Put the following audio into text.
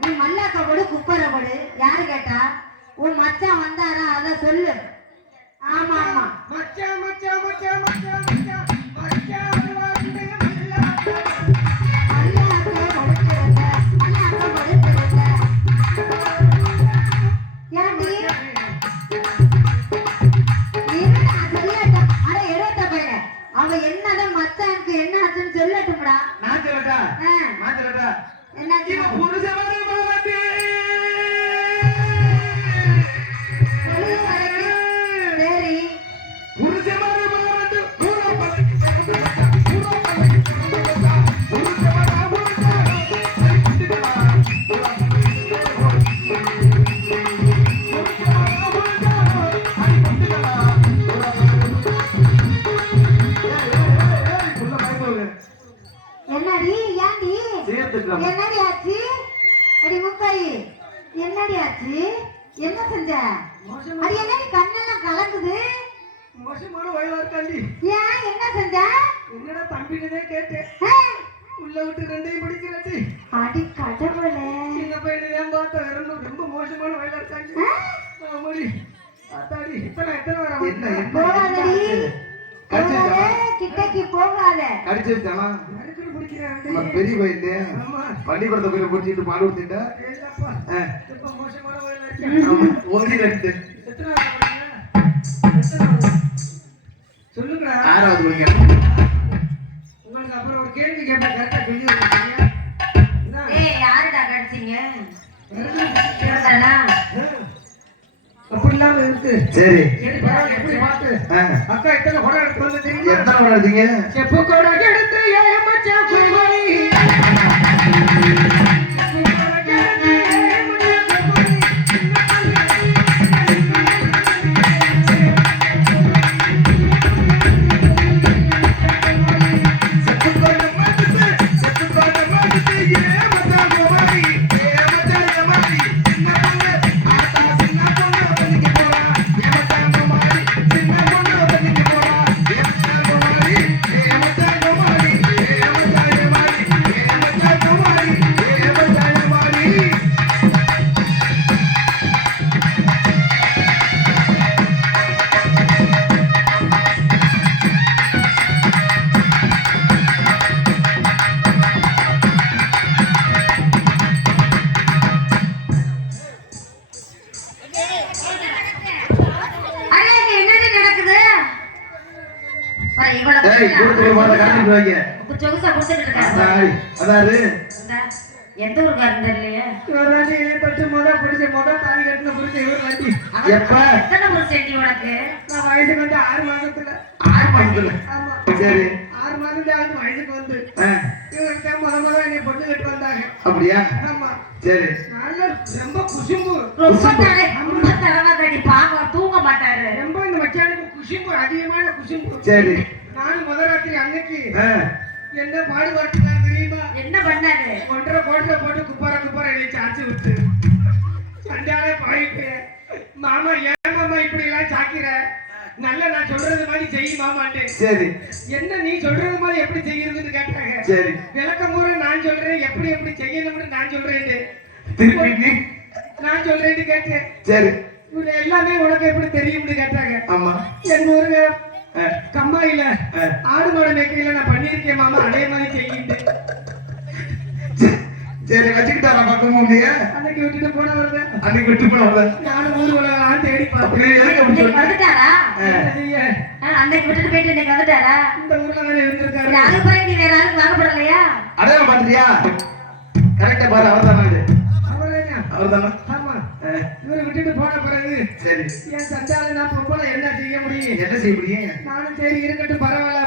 நீ மல்லாக்க போடு குப்பரை போடு. யாரு கேட்டா? உன் மச்சான் வந்தாரா அத சொல்லு. ஆமா ஆமா. மச்சான் மச்சான் மச்சான் மச்சான் மச்சான். ஏன்டி? சேர்த்துக்கலாம். என்னடி ஆச்சு? அடி முக்காயி. என்னடி ஆச்சு? என்ன செஞ்ச? அது என்னடி கண்ணெல்லாம் கலங்குது? மோசமான வயலா இருக்காண்டி. ஏன்? என்ன செஞ்ச? என்னடா தம்பினதே கேட்டேன். உள்ள விட்டு ரெண்டையும் பிடிக்கிறாச்சு அடி கடவுளே. சின்ன பையனை ஏன் பார்த்தா ரொம்ப ரொம்ப மோசமான வயலா இருக்காண்டி. ஆமாடி. அத்தாடி எத்தனை எத்தனை வர போகாதடி? போகாத, கிட்டக்கு போகாத. அடிக்கடி பிடிக்கிறேன் நம்ம பெரிய ஆமா. பள்ளிக்கூடத்தை போய் பிடிச்சிட்டு பால் ஊத்திட்டா? ஏய்லப்பா ஆ, ரொம்ப மோசமான வயலா இருக்கேன் ஆமா, ஒந்தி ரெண்டு எத்தனை வர போறீங்க எத்தனை வர சொல்லுங்கடா. ஆறாவது படிக்க உங்களுக்கு அப்புறம் ஒரு கேள்வி கேட்பேன் கரெக்டா சொல்லி? ஏய் யாருடா கடிச்சீங்க? கரெக்டா இவன்தானா? அப்படி இல்லாம இருக்கு. சரி. எப்படி பார்த்து அக்கா எத்தனை குடம் எடுத்து வந்து எத்தனை மணி எடுத்தீங்க? செப்பு குடம் ஏய், கூட்டத்துக்குள்ள போறத காட்டிட்டு வைங்க. சொகுசா குடிச்சிட்டு இருக்காரு அதாவது எந்த ஊருக்காரன் தெரியலையே? இவராண்டி பட்டு முத பிடிச்ச முத தாலி கட்டின பிடிச்ச இவர் வாண்டி. அவன் எப்ப? எத்தனை புருஷன் டி உனக்கு? நான் வயசுக்கு வந்து ஆறு மாசத்துல ஆறு மாசத்துல ஆமா. சரி. ஆறு மாதம் தான் ஆகுது வயசுக்கு வந்து. ஆ, இவருக்கு முத முத என்னை பொண்ணு கட்டு வந்தாங்க. அப்படியா? ஆமா. சரி. நல்ல ரொம்ப குசும்பு. ரொம்ப தலை ரொம்ப தலைவாதடி பாவம் தூங்க மாட்டாரு. ரொம்ப இந்த மச்சானுக்கு குசும்பு அதிகமான குசும்பு சரி. என்ன பாடுபட்டுனாரு தெரியுமா என்ன பண்ணாரு? ஒன்றரை கோட்டில் போட்டு குப்பார குப்பார என்னை சாச்சு விட்டு. சண்டாலே பாயிட்டு மாமா ஏன் மாமா இப்படி எல்லாம் சாக்கிற? நல்ல நான் சொல்றது மாதிரி செய் மாமான்ட்டு. சரி. என்ன நீ சொல்றது மாதிரி எப்படி செய்யறதுன்னு கேட்டாங்க. சரி. விளக்கம் பூரா நான் சொல்றேன் எப்படி எப்படி செய்யணும்னு நான் சொல்றேன் திருப்பி நீ. நான் சொல்றேன்னு கேட்டேன். சரி. இவங்க எல்லாமே உனக்கு எப்படி தெரியும்னு கேட்டாங்க. ஆமா. எங்க ஊருங்க ஆ. ஆடு மாடு மேய்க்கையில நான் பண்ணியிருக்கேன் மாமா அதே மாதிரி செய்யிட்டு சரி, வச்சுக்கிட்டாரா பக்கம் முடிய அன்னைக்கு விட்டுட்டு போன வருவேன் அன்னைக்கு விட்டு போனவங்க நானும் ஊர் உலகம் தேடி பார்த்தேன். எதுக்கு அப்படி? வந்துட்டாரா? அன்னைக்கு விட்டுட்டு போயிட்டு இன்னைக்கு வந்துட்டாரா? இந்த ஊர்ல தானே இருந்திருக்காரு. அது போய் நீ வேற ஆளுக்கு வாங்கப்படலையா? அடையாளம் பாத்துட்டியா கரெக்டா பாரு அவர் தானே இது அவரேனா? அவர் தானே ஆமா இவரை விட்டுட்டு போன பிறகு சரி. என் சண்டால நான் பொம்பளை என்ன செய்ய முடியும்? என்ன செய்ய முடியும்? நானும் சரி இருக்கட்டும் பரவாயில்ல.